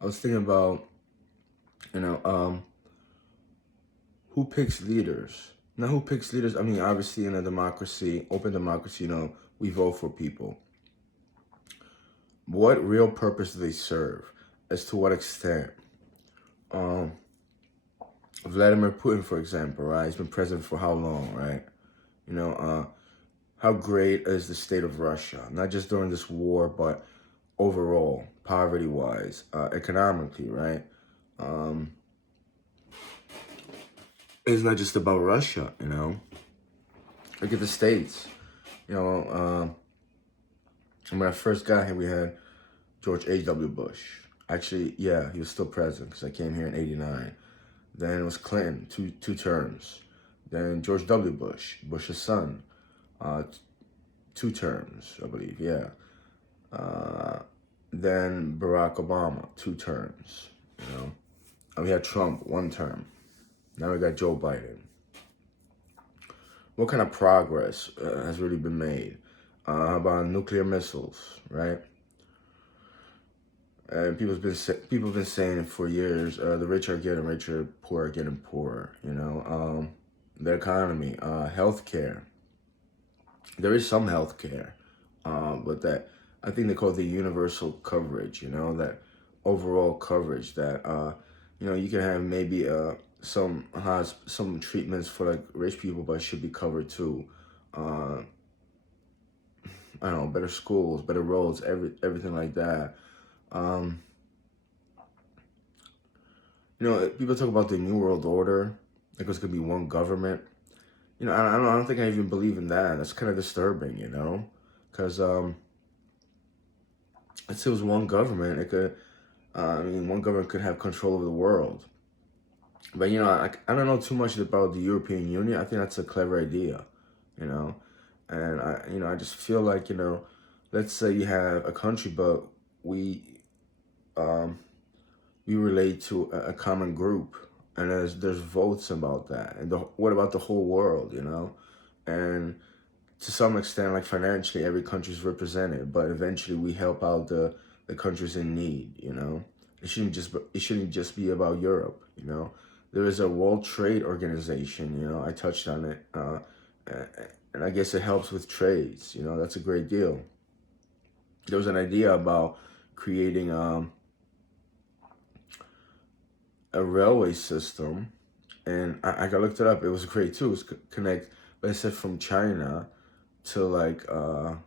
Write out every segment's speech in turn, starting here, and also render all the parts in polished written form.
I was thinking about, you know, who picks leaders? Now, who picks leaders? I mean, obviously, in a democracy, open democracy, we vote for people. What real purpose do they serve? As to what extent? Um, Vladimir Putin, for example, right? He's been president for how long, right? You know, how great is the state of Russia? Not just during this war, but overall, poverty-wise, economically, right? Um, it's not just about Russia. Look at the States. You know, when I first got here, we had George H.W. Bush. Actually, yeah, he was still president because I came here in '89. Then it was Clinton, two terms. Then George W. Bush, Bush's son, uh, 2 terms, I believe, yeah. Uh, then Barack Obama, 2 terms, And we had Trump, 1 term. Now we got Joe Biden. What kind of progress has really been made? How about nuclear missiles, right? And people have been saying it for years. The rich are getting richer, poor are getting poorer. The economy, healthcare. There is some healthcare, but that I think they call it the universal coverage. That overall coverage that you can have maybe some treatments for like rich people, but it should be covered too. Uh, I don't know, better schools, better roads, everything like that. Um, People talk about the New World Order, like it's gonna be one government. I don't think I even believe in that. That's kind of disturbing, because if it was one government, it could. One government could have control of the world. But I don't know too much about the European Union. I think that's a clever idea, you know, and I just feel like let's say you have a country, but we um, we relate to a common group, and there's votes about that. And what about the whole world, And to some extent, like financially, every country's represented, but eventually we help out the countries in need. It shouldn't just be about Europe. There is a World Trade Organization. I touched on it, and I guess it helps with trades. That's a great deal. There was an idea about creating a railway system, and I looked it up. It was great too. It was connect, but it said from China to like the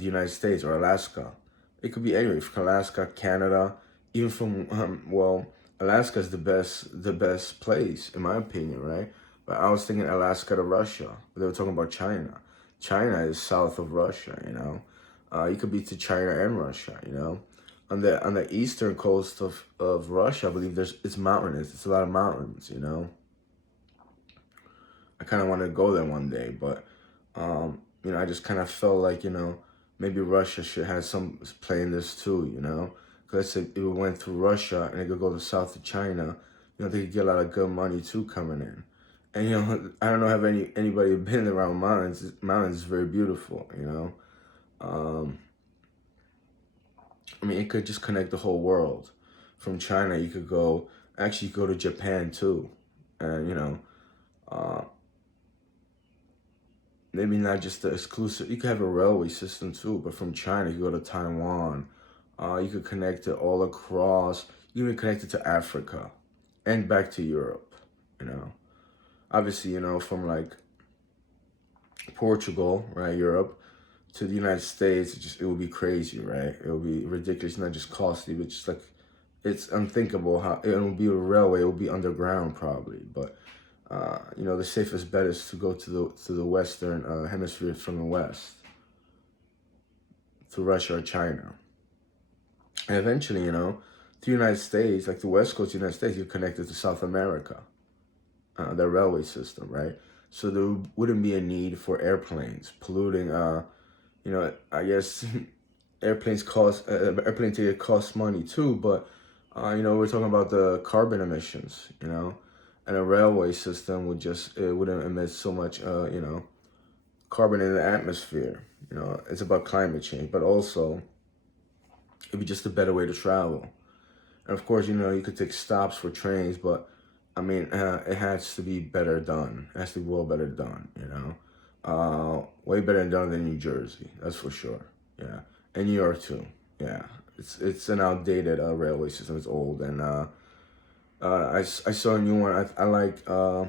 United States or Alaska. It could be anywhere from Alaska, Canada, even from Alaska is the best place in my opinion, right? But I was thinking Alaska to Russia. But they were talking about China. China is south of Russia. You could be to China and Russia. On the eastern coast of Russia, I believe it's mountainous. It's a lot of mountains. I kind of want to go there one day, but I just kind of felt like maybe Russia should have some play in this too. Because if it went through Russia and it could go to south of China, they could get a lot of good money too coming in. And I don't know have anybody been around mountains. Mountains is very beautiful. Um, it could just connect the whole world. From China, you could go. Actually, you could go to Japan too, and uh, maybe not just the exclusive. You could have a railway system too, but from China, you could go to Taiwan. You could connect it all across. You can connect it to Africa, and back to Europe. You know, Obviously, from like Portugal, right, Europe, to the United States, it would be crazy, right? It would be ridiculous, not just costly, but just like it's unthinkable how it would be a railway. It would be underground probably, but the safest bet is to go to the Western hemisphere from the West, to Russia or China, and eventually, the United States, like the West Coast of the United States, you're connected to South America, the railway system, right? So there wouldn't be a need for airplanes polluting. I guess airplane ticket costs money too, but we're talking about the carbon emissions, and a railway system it wouldn't emit so much, carbon in the atmosphere. It's about climate change, but also it'd be just a better way to travel. And of course, you could take stops for trains, but I mean, it has to be better done. It has to be well better done, way better done than New Jersey, that's for sure. Yeah, and New York too. Yeah, it's an outdated railway system. It's old, and I saw a new one. I like. I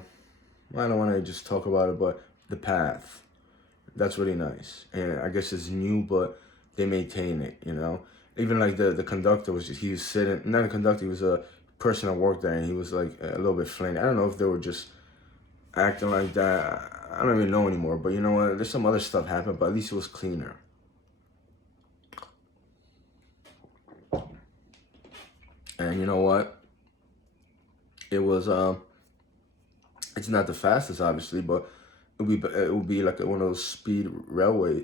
don't want to just talk about it, but the path. That's really nice, and I guess it's new, but they maintain it. Even like the conductor he was sitting. Not a conductor. He was a person that worked there, and he was like a little bit flaky. I don't know if they were just acting like that. I don't even know anymore. But you know what? There's some other stuff happened, but at least it was cleaner. And you know what? It was it's not the fastest, obviously, but it would be like one of those speed railway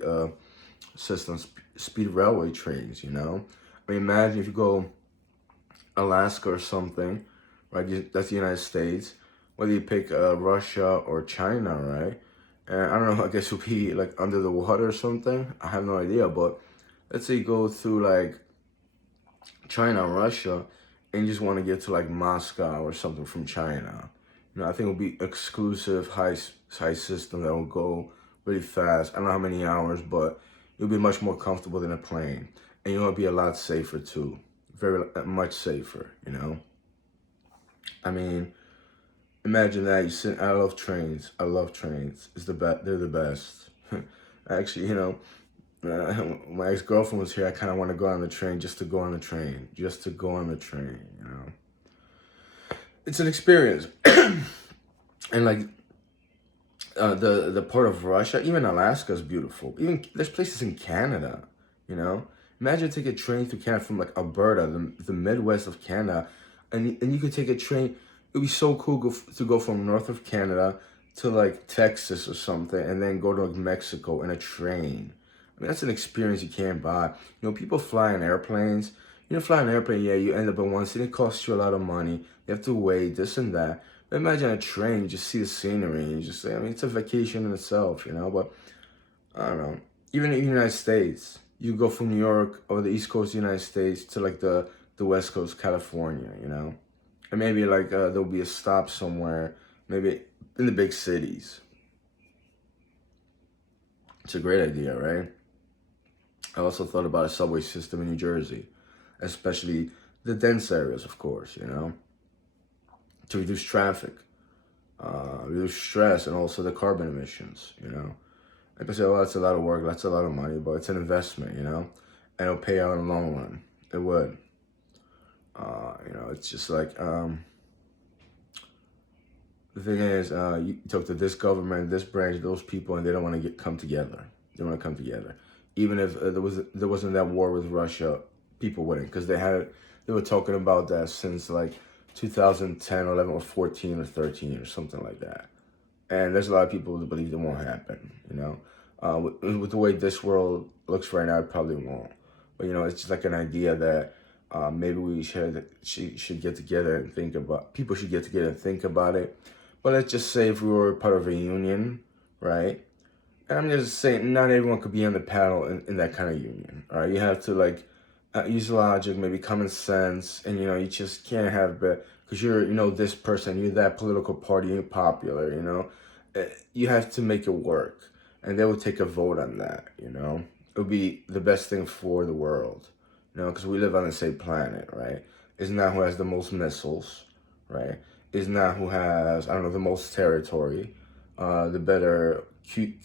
systems, speed railway trains. I mean, imagine if you go Alaska or something, right? That's the United States. Whether you pick Russia or China, right? And I don't know. I guess it would be like under the water or something. I have no idea. But let's say you go through like China or Russia, and you just want to get to like Moscow or something from China. I think it will be exclusive high system that will go really fast. I don't know how many hours, but it'll be much more comfortable than a plane, and you'll be a lot safer too. Very much safer. I mean, imagine that you sit. I love trains. I love trains. It's the best. They're the best. Actually, my ex-girlfriend was here. I kind of want to go on the train just to go on the train, just to go on the train. It's an experience. And like the part of Russia, even Alaska is beautiful. Even there's places in Canada. Imagine taking a train through Canada from like Alberta, the Midwest of Canada, and you could take a train. It'd be so cool to go from north of Canada to like Texas or something, and then go to like Mexico in a train. I mean, that's an experience you can't buy. People fly in airplanes. Fly an airplane, yeah, you end up in one city. It costs you a lot of money. You have to wait, this and that. But imagine a train, you just see the scenery, and you just say, I mean, it's a vacation in itself, But I don't know. Even in the United States, you go from New York or the East Coast of the United States to like the West Coast, California, And maybe like there'll be a stop somewhere, maybe in the big cities. It's a great idea, right? I also thought about a subway system in New Jersey, especially the dense areas, of course, to reduce traffic, reduce stress, and also the carbon emissions, Like I say, well, that's a lot of work, that's a lot of money, but it's an investment, and it'll pay out in the long run. It would. It's just like, the thing is, you talk to this government, this branch, those people, and they don't want to come together. They want to come together. Even if there wasn't that war with Russia, people wouldn't, because they were talking about that since like 2010, 11, or 14, or 13, or something like that. And there's a lot of people that believe it won't happen, with the way this world looks right now, it probably won't. But, it's just like an idea that maybe we should get together and think about, people should get together and think about it. But let's just say if we were part of a union, right? And I'm just saying, not everyone could be on the panel in that kind of union, all right? You have to, like, use logic, maybe common sense, and, you just can't have, because you're, this person, you're that political party, you're popular, You have to make it work, and they will take a vote on that, It would be the best thing for the world, because we live on the same planet, right? It's not who has the most missiles, right? It's not who has, I don't know, the most territory, the better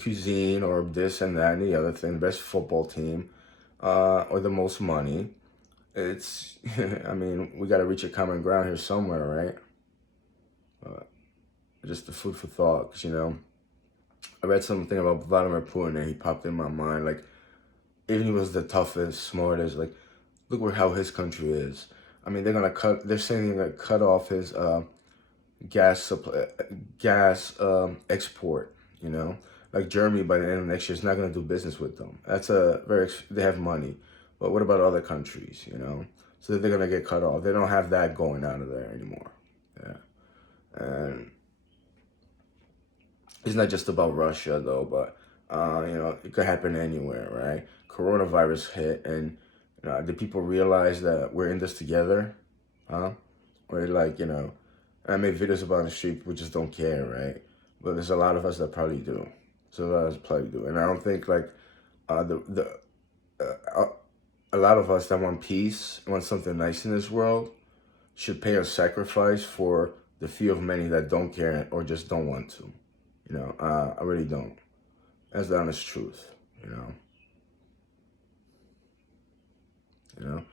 cuisine, or this and that and the other thing, the best football team, or the most money. It's, I mean, we got to reach a common ground here somewhere, right? Just the food for thought, because, I read something about Vladimir Putin, and he popped in my mind, like, even he was the toughest, smartest, like, look how his country is. I mean, they're saying they're gonna cut off his gas supply, gas export, Like Germany, by the end of next year, is not going to do business with them. They have money. But what about other countries, So they're going to get cut off. They don't have that going out of there anymore. Yeah. And it's not just about Russia, though, but, it could happen anywhere, right? Coronavirus hit, and did people realize that we're in this together? huh? Or like, I make videos about it on the street, people just don't care, right? But there's a lot of us that probably do. So a lot of us probably do. And I don't think like the a lot of us that want peace, want something nice in this world, should pay a sacrifice for the few of many that don't care or just don't want to. I really don't. That's the honest truth. You know. You know.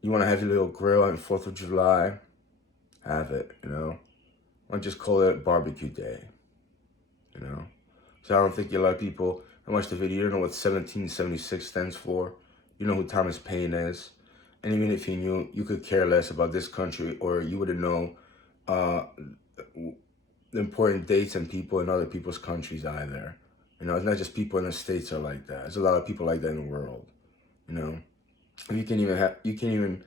You want to have your little grill on 4th of July? Have it. Or just call it barbecue day. So I don't think a lot of people. I watched the video. You don't know what 1776 stands for. You know who Thomas Paine is. And even if you knew, you could care less about this country, or you wouldn't know the important dates and people in other people's countries either. It's not just people in the States are like that. There's a lot of people like that in the world. You can even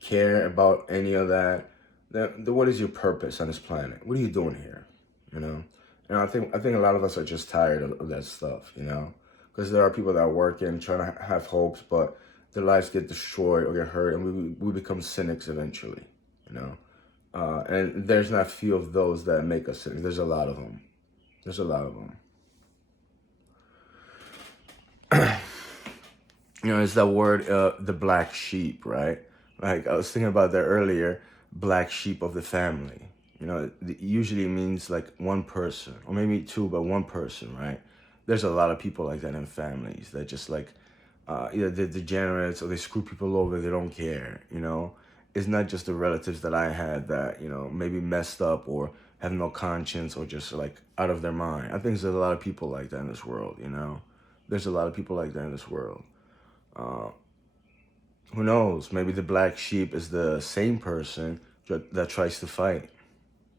care about any of that. What is your purpose on this planet? What are you doing here? And I think a lot of us are just tired of that stuff. Because there are people that are working, trying to have hopes, but their lives get destroyed or get hurt, and we become cynics eventually. And there's not few of those that make us cynics. There's a lot of them. There's a lot of them. It's that word, the black sheep, right? Like I was thinking about that earlier, black sheep of the family. It usually means like one person, or maybe two, but one person, right? There's a lot of people like that in families that just like, either they're degenerates or they screw people over, they don't care, It's not just the relatives that I had that, maybe messed up or have no conscience or just like out of their mind. I think there's a lot of people like that in this world, There's a lot of people like that in this world. Who knows? Maybe the black sheep is the same person that tries to fight.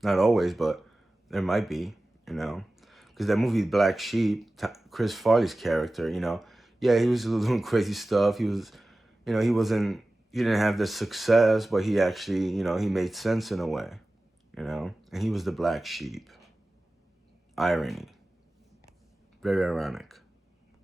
Not always, but there might be, Because that movie Black Sheep, Chris Farley's character, yeah, he was doing crazy stuff. He was, he didn't have the success, but he actually, he made sense in a way, And he was the black sheep. Irony. Very ironic.